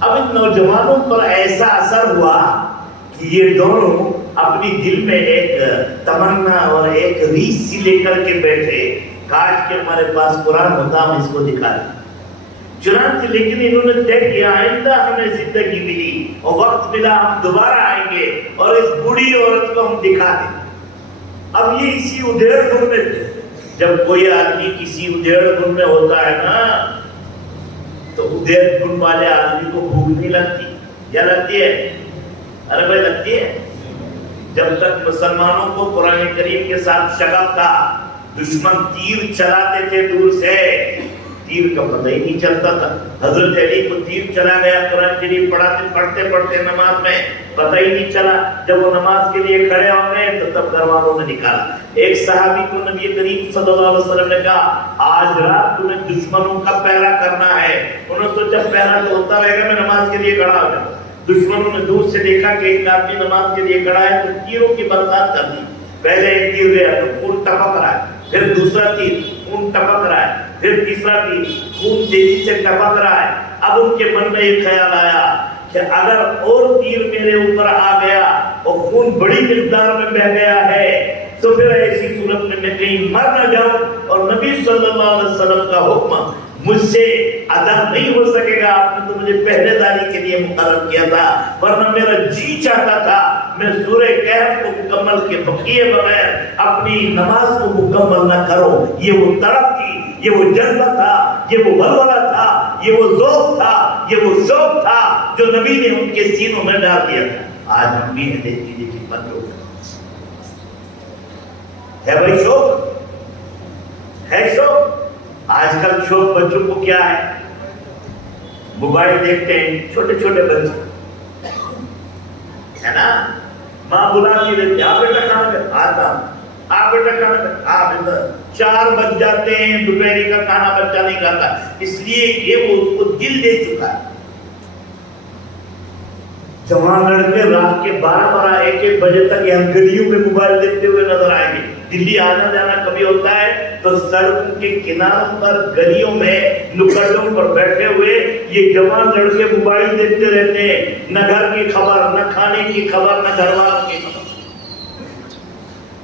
اب ان نوجوانوں پر ایسا اثر ہوا کہ یہ دونوں اپنی دل میں ایک تمنا اور ایک ریس سی لے کر کے بیٹھے, کاش کہ ہمارے پاس قرآن ہوتا ہم اس کو دکھا دیں. چنانچہ لیکن انہوں نے طے کیا آئندہ ہمیں زندگی ملی اور وقت ملا ہم دوبارہ آئیں گے اور اس بوڑھی عورت کو ہم دکھا دیں. اب یہ اسی ادھیڑ دھن میں تھے. جب کوئی آدمی کسی ادھیڑ دھن میں ہوتا ہے نا, تو ادھیڑ دھن والے آدمی کو بھوک نہیں لگتی. کیا لگتی ہے؟ ارے بھائی لگتی ہے. جب تک مسلمانوں کو قرآن کریم کے ساتھ شغف تھا, دشمن تیر چلاتے تھے دور سے, تیر کا پتہ ہی نہیں چلتا تھا. حضرت علی کو تیر چلا گیا قرآن کریم پڑھتے پڑھتے نماز میں, پتہ ہی نہیں چلا. جب وہ نماز کے لیے کھڑے ہو گئے تو تب گھر والوں نے نکالا. ایک صحابی کو نبی کریم صلی اللہ علیہ وسلم نے کہا آج رات تمہیں دشمنوں کا پہرا کرنا ہے. انہوں نے سوچا پہرا تو ہوتا رہے گا, میں نماز کے لیے کھڑا ہو جاؤں. دشمنوں نے دور سے دیکھا کہ ایک آدمی نماز کے لیے کھڑا ہے تو تیروں کی برسات کر دی. پہلے ایک تیر گیا تو خون ٹپک رہا ہے, پھر دوسرا تیر خون ٹپک رہا ہے, پھر تیسرا تیر خون تیزی سے ٹپک رہا ہے. اب ان کے من میں ایک خیال آیا کہ اگر اور تیر میرے اوپر آ گیا اور خون بڑی مقدار میں بہ گیا ہے تو پھر ایسی صورت میں کہیں مر نہ جاؤں. اور نبی صلی اللہ علیہ وسلم کا حکم مجھ سے ادا نہیں ہو سکے گا، آپ نے تو مجھے پہرے داری کے لیے مقرر کیا تھا، ورنہ میرا جی چاہتا تھا میں سورہ کہف کو مکمل کے کیے بغیر اپنی نماز کو مکمل نہ کروں۔ یہ وہ تڑپ تھی، یہ وہ جذبہ تھا، یہ وہ ولولہ تھا، یہ وہ ذوق تھا، یہ وہ شوق تھا جو نبی نے ان کے سینوں میں ڈال دیا تھا۔ آج ہم بھی ہیں، دیکھ لیجیے کہ بند ہو ہے بھائی شوق ہے، شوق۔ آج کل شوق بچوں کو کیا ہے؟ موبائل دیکھتے ہیں، چھوٹے چھوٹے بچے ہے نا، ماں بلاتی رہتی، آپ بیٹا کھانا کھا، آتا ہوں، آپ بیٹا کھانا کھا، آپ ادھر 4 بج جاتے ہیں، دوپہر کا کھانا بچہ نہیں کھاتا، اس لیے کہ وہ اس کو دل دے چکا ہے۔ جوان لڑکے رات کے 12 1 بجے تک یہاں گلیوں میں موبائل دیکھتے ہوئے نظر آئیں گے۔ دلی آنا جانا کبھی ہوتا ہے تو سڑک کے کناروں پر، گلیوں میں، نکڑوں پر بیٹھے ہوئے یہ جوان لڑکے موبائل دیکھتے رہتے ہیں، نہ گھر کی خبر، نہ کھانے کی خبر، نہ گھر والوں کی خبر۔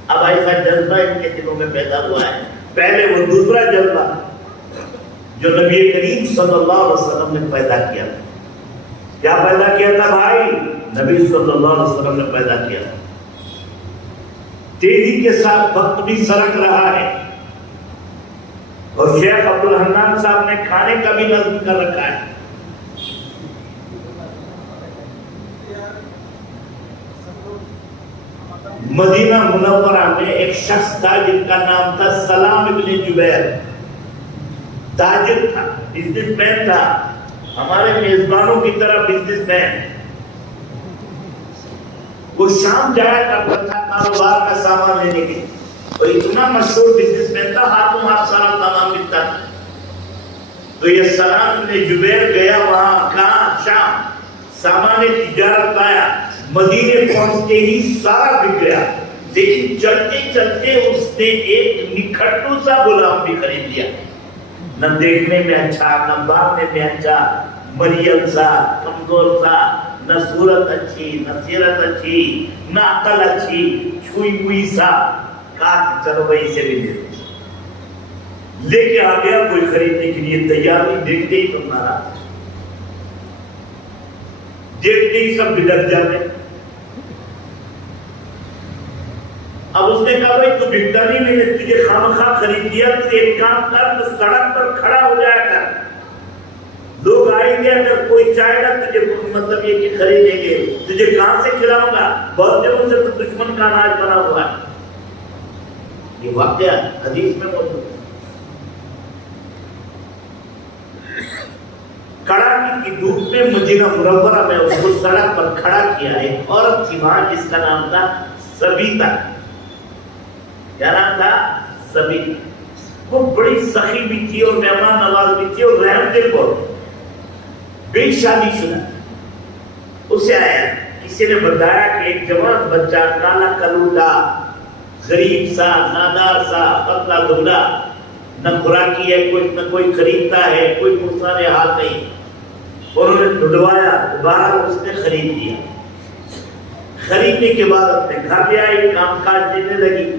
اب ایسا جذبہ ان کے دلوں میں پیدا ہوا ہے۔ پہلے وہ دوسرا جذبہ جو نبی کریم صلی اللہ علیہ وسلم نے پیدا کیا، کیا پیدا کیا تھا بھائی؟ نبی صلی اللہ علیہ وسلم نے پیدا کیا تھا۔ تیزی کے ساتھ وقت بھی سرک رہا ہے، اور شیخ عبد الحنان صاحب نے کھانے کا بھی نظم کر رکھا ہے۔ مدینہ منورہ میں ایک شخص تھا جن کا نام تھا سلام ابن جبیر، تاجر تھا، بزنس مین تھا، ہمارے میزبانوں کی طرح بزنس مین۔ وہ شام جایا کرتا تھا کاروبار کا سامان لینے کے، اور اتنا مشہور بزنس مین تھا، ہاتھوں ہاتھ سارا سامان ملتا تھا۔ تو یہ سلام ابن جبیر گیا وہاں، کہاں؟ شام، سامان تجارت لایا، مدینے پہنچتے ہی سارا بک گیا، لیکن چلتے چلتے اس نے ایک نکھٹو سا غلام بھی خرید لیا، نہ دیکھنے میں اچھا، نہ باننے میں اچھا، مریم سا، کمزور سا، نہ صورت اچھی، نہ سیرت اچھی، نہ عقل اچھی، چھوئی ہوئی سا۔ کہا چلو بھائی اسے بھی دے دو، لے کے آ گیا، کوئی خریدنے کے لیے تیار نہیں، دیکھتے ہی تم ناراض، دیکھتے ہی سب بدک جاتے۔ اب اس نے کہا بھائی تو بکتا نہیں، میں نے تجھے خامخواہ خرید لیا، تو ایک کام کر، تو سڑک پر کھڑا ہو جایا کر، لوگ آئیں گے، اگر کوئی چاہے گا تجھے، مطلب یہ کہ خریدیں گے، تجھے کہاں سے کھلاؤں گا؟ بہت دنوں سے تو دشمن کا اناج بنا ہوا ہے۔ یہ واقعہ حدیث میں موجود ہے۔ کڑاکی کی دھوپ میں مدینہ منورہ میں اس کو سڑک پر کھڑا کیا۔ ایک عورت تھی وہاں جس کا نام تھا سبیتا۔ کیا نام تھا؟ سبیتا۔ وہ بڑی سخی بھی تھی اور مہمان نواز بھی تھی اور رحم دل بہت، بے شادی شدہ۔ اسے آیا، کسی نے بتایا کہ ایک جوان بچہ کالا کلوٹا، غریب سا، نادار سا، پتلا دبلا، نہ خوراکی ہے، نہ کوئی خریدتا ہے، کوئی پرسانے ہاتھ نہیں۔ انہوں نے ڈھونڈوایا، دوبارہ اس نے خرید لیا۔ خریدنے کے بعد اپنے گھر لے آئی، کام کاج دینے لگی۔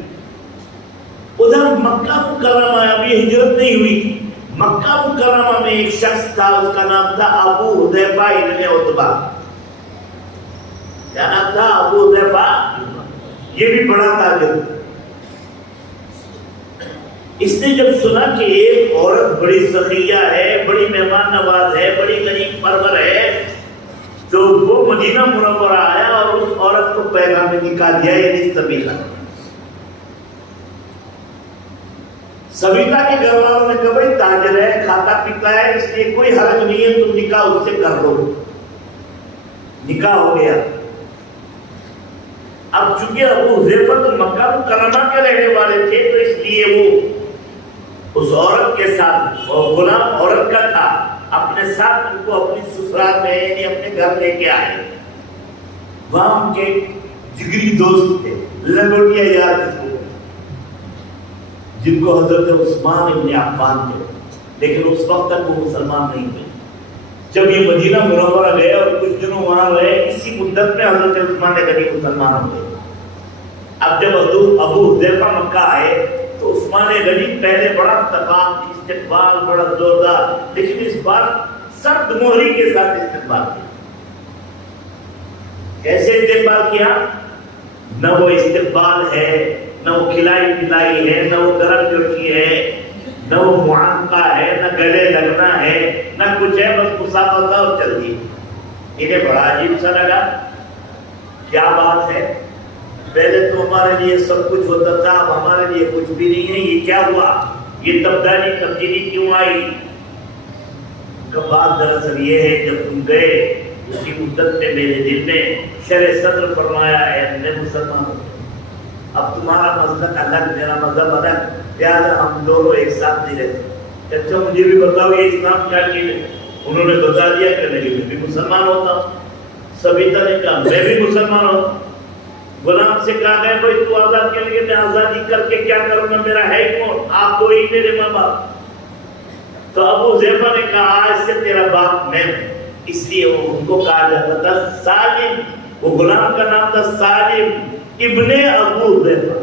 ادھر مکہ مکرمہ، ابھی ہجرت نہیں ہوئی تھی، مکہ مکرمہ میں ایک شخص تھا، اس کا نام تھا ابو حذیفہ ابن عتبہ۔ کیا نام تھا؟ ابو حذیفہ۔ یہ بھی بڑا تاجر۔ اس نے جب سنا کہ ایک عورت بڑی سخیہ ہے، بڑی مہمان نواز ہے، بڑی غریب پرور ہے، تو وہ مدینہ منورہ آیا اور اس عورت کو پیغام نکال دیا، یعنی سبیتا۔ سبیتا کے گھر والوں نے کہا بھائی تاجر ہے، کھاتا پیتا ہے، اس لیے کوئی حرج نہیں ہے، تم نکاح اس سے کر لو۔ نکاح ہو گیا۔ اب چونکہ ابو حذیفہ تو مکہ مکرمہ کے رہنے والے تھے، تو اس لیے وہ اس عورت کے ساتھ، وہ غلام عورت کا تھا، اپنے ساتھ ان کو اپنی سسرال میں، یعنی اپنے گھر لے کے آئے۔ وہاں ان کے جگری دوست تھے، لنگوٹیا یار جن کو حضرت عثمان ابن عفان تھے، لیکن اس وقت تک وہ مسلمان نہیں ہوئے۔ جب یہ مدینہ منورہ گئے اور کچھ دنوں وہاں رہے، اسی مدت میں حضرت عثمان غنی مسلمان ہوئے۔ اب جب ابو حذیفہ مکہ آئے تو عثمان غنی پہلے بڑا اتفاق استقبال بڑا زوردار، لیکن اس بار سخت مہری کے ساتھ استقبال کیا۔ کیسے استقبال کیا؟ نہ وہ استقبال ہے، نہ وہ کھلائی پلائی ہے، نہ وہ گرم جوشی ہے، نہ وہ معانقہ ہے، نہ گلے لگنا ہے، نہ کچھ ہے، بس مسافہ اور چل دی۔ انہیں بڑا عجیب سا لگا، کیا بات ہے، پہلے تو ہمارے لیے سب کچھ ہوتا تھا، اب ہمارے لیے کچھ بھی نہیں ہے، یہ کیا ہوا، یہ تبدیلی کیوں آئی؟ بات دراصل یہ ہے، جب تم گئے اسی مدت میں میرے دل میں شرح صدر فرمایا ہے، میں مسلمان ہوں، اب تمہارا مذہب الگ، میرا مذہب الگ، لہٰذا ہم دونوں ایک ساتھ نہیں رہتے۔ اچھا مجھے بھی بتاؤ یہ اسلام کیا چیز ہے؟ انہوں نے بتا دیا کہ نہیں میں بھی مسلمان ہوتا ہوں۔ سبیتا نے کہا میں بھی مسلمان ہوتا ہوں۔ غلام سے کہا گیا بھائی تو آزاد کے لیے میں آزادی کر کے کیا کروں گا، میرا ہے کون، آپ دو ہی میرے ماں باپ۔ تو ابو حذیفہ نے کہا آج سے تیرا باپ میں ہوں، اس لیے ان کو کہا جاتا تھا سالم، وہ غلام کا نام تھا سالم ابن ابو حذیفہ۔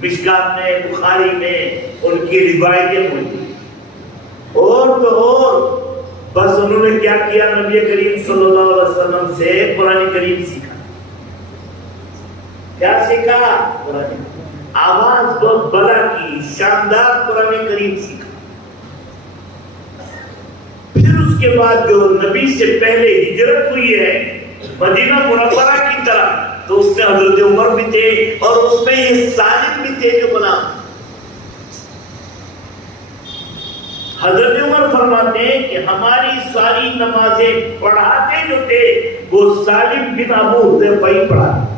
مشکات میں، بخاری میں ان کی روایتیں موجود۔ اور تو اور بس انہوں نے کیا کیا، نبی کریم صلی اللہ علیہ وسلم سے قرآن کریم سیکھا۔ کیا سیکھا؟ قرآن، آواز بہت بلا کی، شاندار قرآن کریم سیکھا۔ پھر اس کے بعد جو نبی سے پہلے ہجرت ہوئی ہے مدینہ منورہ کی طرف، تو اس میں حضرت عمر بھی تھے اور اس میں یہ سالم بھی تھے جو غلام۔ حضرت عمر فرماتے ہیں کہ ہماری ساری نمازیں پڑھاتے جو تھے وہ سالم بن ابو حذیفہ ہی پڑھاتے۔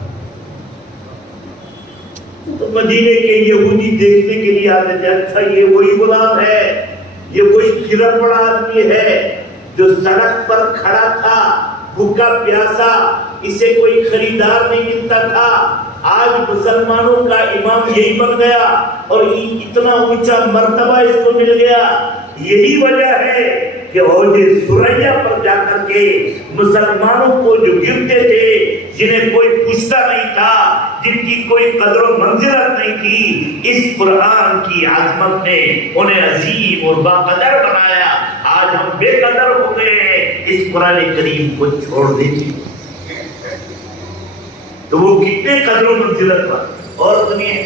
تو مدینے کے یہودی دیکھنے کے لیے آتے تھے، اچھا یہ وہی غلام ہے، یہ کوئی گرا پڑا آدمی ہے جو سڑک پر کھڑا تھا بھوکا پیاسا، اسے کوئی خریدار نہیں ملتا تھا، آج مسلمانوں کا امام یہی بن گیا اور اتنا اونچا مرتبہ اس کو مل گیا۔ یہی وجہ ہے کہ عوج ثریا پر جا کر کے مسلمانوں کو جو گرتے تھے، جنہیں کوئی پوچھتا نہیں تھا، جن کی کوئی قدر و منزلت نہیں تھی، اس قرآن کی عظمت نے انہیں عظیم اور باقدر بنایا۔ آج ہم بے قدر ہو گئے ہیں اس قرآن کریم کو چھوڑ دیجیے، تو وہ کتنے قدر و منزلت پر۔ اور سنیے،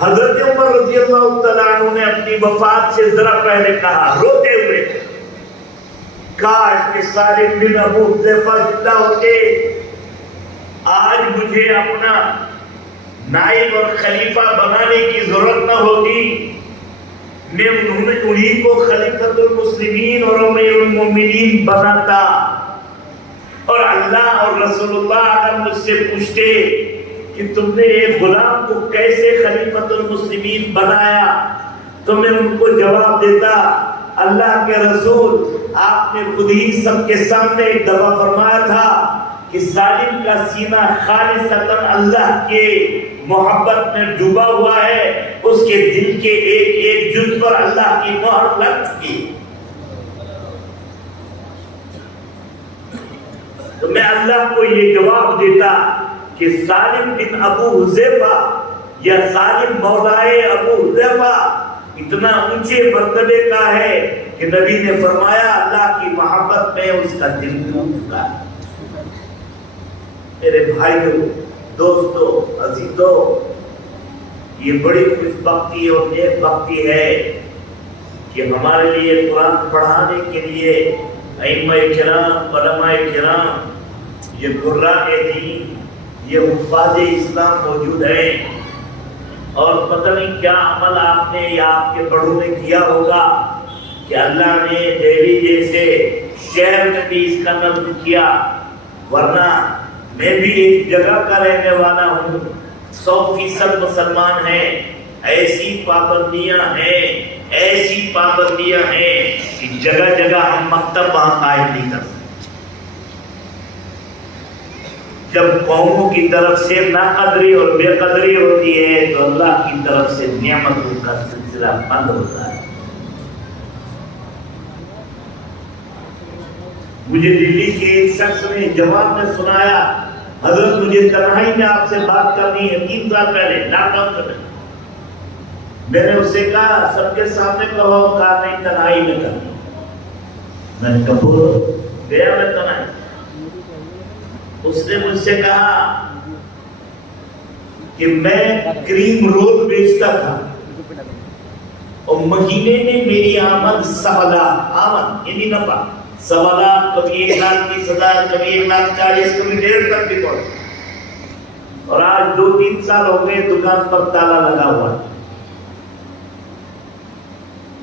حضرت عمر رضی اللہ تعالیٰ عنہ نے اپنی وفات سے ذرا پہلے کہا روتے ہوئے، کاش کہ سالم بن ابو حذیفہ زندہ ہوتے، آج مجھے اپنا نائب اور خلیفہ بنانے کی ضرورت نہ ہوتی، میں انہیں کو خلیفۃ المسلمین اور امیر المومنین بناتا، اور اللہ اور رسول اللہ اگر مجھ سے پوچھتے کہ تم نے ایک غلام کو کیسے خلیفۃ المسلمین بنایا، تو میں ان کو جواب دیتا، اللہ کے رسول آپ نے خود ہی سب کے سامنے ایک دفعہ فرمایا تھا کہ سالم کا سینہ خالصتاً اللہ کے محبت میں ڈوبا ہوا ہے، اس کے دل کے ایک ایک جز پر اللہ کی مہر لگ چکی۔ تو میں اللہ کو یہ جواب دیتا کہ سالم بن ابو حذیفہ یا سالم مولائے ابو حذیفہ اتنا اونچے مرتبے کا ہے کہ نبی نے فرمایا اللہ کی محبت میں اس کا دل ڈوب چکا ہے۔ میرے بھائیوں، دوستو، عزیزو، یہ بڑی خوش بختی اور نیک بختی ہے کہ ہمارے لیے قرآن پڑھانے کے لیے ائمہ کرام، علماء کرام، یہ قراء دین، یہ حفاظ اسلام موجود ہیں، اور پتہ نہیں کیا عمل آپ نے یا آپ کے بڑوں نے کیا ہوگا کہ اللہ نے دہلی جیسے شہر میں بھی اس کا نظم کیا، ورنہ میں بھی ایک جگہ کا رہنے والا ہوں، 100% مسلمان ہیں، ایسی پابندیاں ہیں کہ جگہ جگہ ہم مکتب وہاں قائم نہیں کر سکتے۔ جب قوموں کی طرف سے ناقدری اور بے قدری ہوتی ہے تو اللہ کی طرف سے نعمتوں کا سلسلہ بند ہوتا ہے۔ مجھے دلی کے ایک شخص نے جواب میں سنایا، حضرت مجھے تنہائی میں آپ سے بات کرنی ہے، 3 سال پہلے لاک ڈاؤن سے پہلے میں نے اسے کہا سب کے سامنے کہو، کہا نہیں تنہائی میں کر. میں نے کہا گیا میں تنہائی. اس نے مجھ سے کہا کہ میں کریم رول بیچتا تھا اور مہینے میں میری آمد 1.25 آمد یعنی نفع 1.25 کبھی 1,30,000 کبھی 1,40,000 کبھی 1.5 تک بھی پہنچ. اور آج 2-3 سال ہو گئے دکان پر تالا لگا ہوا.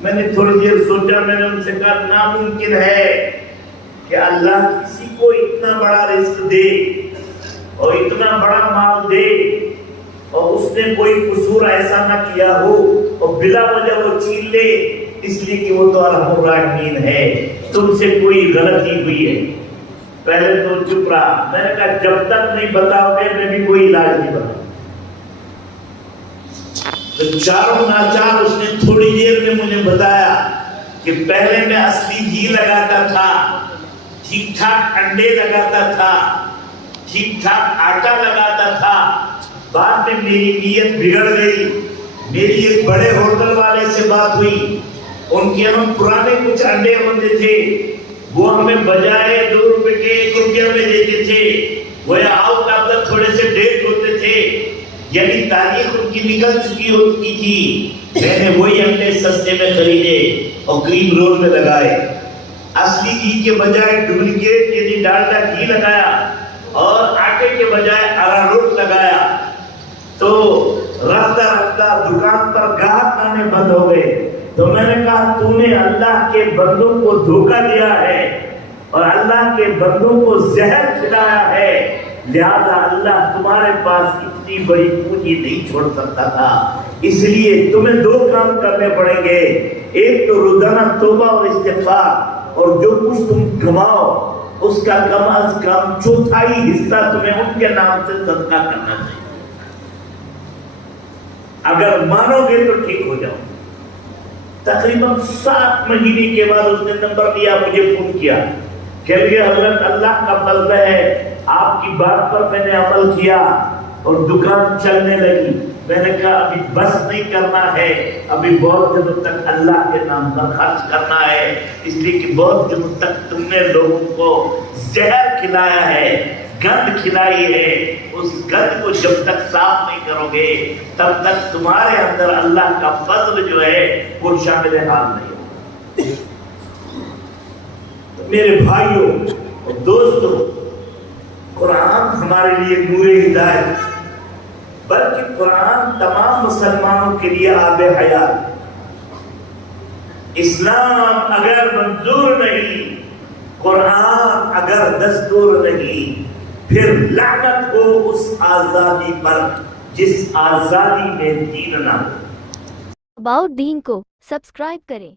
میں نے تھوڑی دیر سوچا. میں نے ان سے کہا ناممکن ہے کہ اللہ کسی کو اتنا بڑا رزق دے اور اتنا بڑا مال دے اور اس نے کوئی قصور ایسا نہ کیا ہو اور بلا وجہ وہ چھین لے، اس لیے کہ وہ تو ارحم الراحمین ہے. تم سے کوئی غلطی ہوئی ہے. پہلے تو چپ رہا. میں نے کہا جب تک نہیں بتاؤ گے میں بھی کوئی علاج نہیں بتاؤں. تو چاروں ناچار اس نے تھوڑی دیر میں مجھے بتایا کہ پہلے میں اصلی گھی لگاتا تھا، ٹھیک ٹھاک انڈے لگاتا تھا، ٹھیک ٹھاک آٹا لگاتا تھا. بعد میں میری نیت بگڑ گئی. میری ایک بڑے ہوٹل والے سے بات ہوئی. ان کے ہم پرانے کچھ انڈے ہوتے تھے، وہ ہمیں بجائے 2 روپے کے 1 روپیہ میں دیتے تھے. وہ آؤٹ آف دا تھوڑے سے ڈیٹ ہوتے تھے، یعنی تاریخ ان کی نکل چکی ہوتی تھی. میں نے وہی انڈے سستے میں خریدے اور کریم رول میں لگائے. اصلی گھی کے بجائے ڈپلیکیٹ یعنی ڈالڈا گھی لگایا اور آٹے کے بجائے اراروٹ لگایا. تو رفتہ رفتہ دکان پر گاہک آنے بند ہو گئے. تو میں نے کہا تو نے اللہ کے بندوں کو دھوکہ دیا ہے اور اللہ کے بندوں کو زہر کھلایا ہے، لہذا اللہ تمہارے پاس اتنی بڑی پونجی نہیں چھوڑ سکتا تھا. اس لیے تمہیں 2 کام کرنے پڑیں گے. ایک تو روزانہ توبہ اور استغفار، اور جو کچھ تم کماؤ اس کا کم از کم 1/4 حصہ تمہیں ان کے نام سے صدقہ کرنا چاہیے. اگر مانو گے تو ٹھیک ہو جاؤ. تقریباً 7 مہینے کے بعد اس نے نمبر لیا، مجھے فون کیا کہ حضرت اللہ کا فضل ہے، آپ کی بات پر میں نے عمل کیا اور دکان چلنے لگی. میں نے کہا ابھی بس نہیں کرنا ہے، ابھی بہت دنوں تک اللہ کے نام پر خرچ کرنا ہے، اس لیے کہ بہت دنوں تک تم نے لوگوں کو زہر کھلایا ہے، گند کھلائی ہے. اس گند کو جب تک صاف نہیں کرو گے تب تک تمہارے اندر اللہ کا فضل جو ہے وہ شامل حال نہیں ہوگا. میرے بھائیوں اور دوستوں، قرآن ہمارے لیے نور ہدایت، بلکہ قرآن تمام مسلمانوں کے لیے آب حیات. اسلام اگر منظور نہیں، قرآن اگر دستور نہیں، پھر لعنت ہو اس آزادی پر جس آزادی میں دین نہ ہو. اباؤٹ دین کو سبسکرائب کریں.